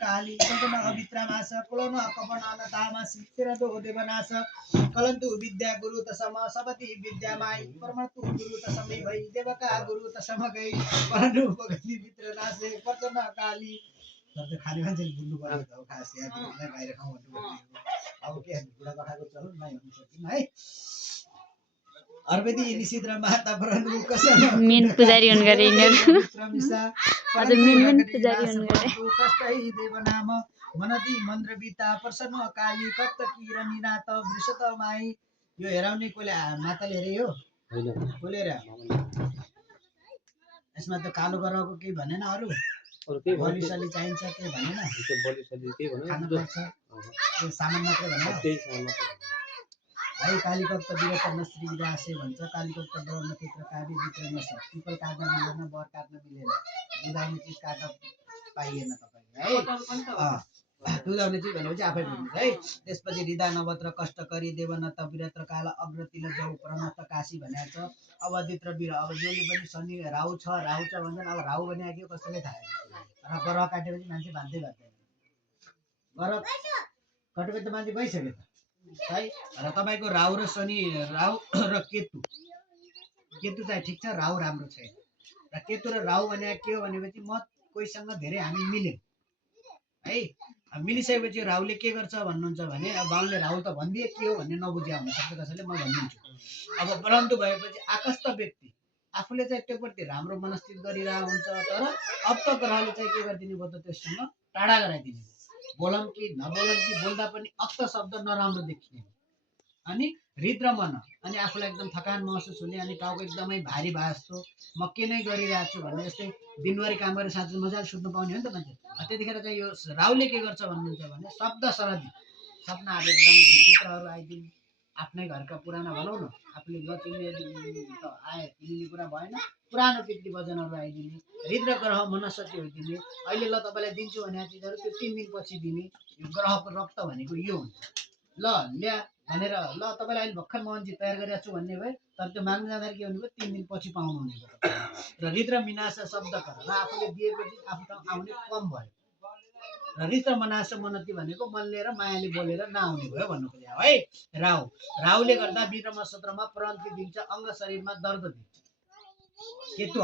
काली कल्पना अभित्रामास कुलन कपनान तामास तिरदो देवनास कलन्तु विद्या गुरु तसम सबति विद्यामाई परमतु गुरु तसमै भई देवका गुरु तसम गई परनु भगति भित्र नासे कल्पना काली तर खाली मान्छेले बुझ्नु पर्यो त खास यहाँ बाहिर ठाउँ भन्नु पर्यो अब के बुढा बखाको चलन नै हुन सकिन है अर्वेदी निशित र माता परनु कसम मेन पुजारी हुन गरे यिनीहरु अझ मेन पुजारी हुन गरे कष्टै देव नाम मनति मन्त्रविता प्रसन्न काली कप्त किरण निनात वृषत माई यो हेराउने कोले माताले हेरे यो हैन कोले हेरे यसमा त कालो गरको के भनेन अरु के बलिसली चाहिन्छ के भनेन त्यो बलिसली के भनेन खानु पर्छ त्यो सामान मात्र भनेन त्यही सामान मात्र है कालीकप्त विरतन श्री विरासे भन्छ कालीकप्त ब्रह्म क्षेत्र काव्य भित्र नस पिपल काट्न मिलेन बर काट्न मिलेन दुधाउने चिज काट्न पाइएन तपाईले है दुधाउने चिज भनेपछि आफै बुझ्नु है त्यसपछि हृदय नवत्र कष्ट गरी देवनत विरत काल अग्रतिल जौ प्रमत काशी भनेको छ अवधित र वीर अब जसले पनि शनि राहु छ भन्छन् अब राहु भने के कसैले थाहा र ग्रह काटेपछि मान्छे बाध्यै बाध्दैन ग्रह काटेपछि त मान्छे गइसक्यो त है र तपाईको राहु र शनि राहु र केतु चाहिँ ठिक छ राहु राम्रो छैन र केतु र राहु भने के हो भनेपछि म कोहीसँग धेरै हामी मिल्यौं है मिलिसकेपछि राहुले के गर्छ भन्नुहुन्छ भने अब बाउले राहु त भनिदिए के हो भन्ने नबुझ्या हुन सक्छ कसैले म भनिदिन्छु अब परन्तु भएपछि आकस्त व्यक्ति आफूले चाहिँ त्यो प्रति राम्रो मनस्थित गरिरहेको हुन्छ तर अब त ग्रहले चाहिँ के गरिदिने भयो त त्यससँग टाढा गराइदिने बोलम कि नबोलम कि बोल्दा पनि अक्त शब्द नराम्रो देखिने अनि हृद र मन अनि आफूलाई एकदम थकान महसुस हुने अनि टाउको एकदमै भारी भए जस्तो म के नै गरिरहेको छु भन्ने जस्तै दिनभरि काम गरेर साँझ मजाले सुत्नु पाउने हो नि त मान्छे त्यतिखेर चाहिँ यो राहुले के गर्छ भन्नुहुन्छ भने शब्द सरदी सपनाहरू एकदम विचित्रहरू आइदिने आफ्नै घरका पुराना भनौँ न आफूले नचिन्ने त आए चिन्ने कुरा भएन पुरानो कीर्ति वचनहरू आइदिने हृद र ग्रह मनस्वती होइदिने अहिले ल तपाईँलाई दिन्छु भने चिजहरू त्यो 3 दिनपछि दिने यो ग्रहको रक्त भनेको यो हुन्छ ल ल्या भनेर ल तपाईँलाई अहिले भर्खर मोहनजी तयार गरिरहेको छु भन्ने भए तर त्यो माग्नु जाँदाखेरि के हुने भयो 3 दिनपछि पाउनु हुने भयो र हृद र मिनास शब्द र आफूले दिएपछि आफूसँग आउने कम भयो र हृद र मनास मनती भनेको मनले र मायाले बोलेर नआउने भयो भन्नु खोज्या है राहुले गर्दा वीर नक्षत्रमा प्रणति दिन्छ अङ्ग शरीरमा दर्द दिन्छ केतु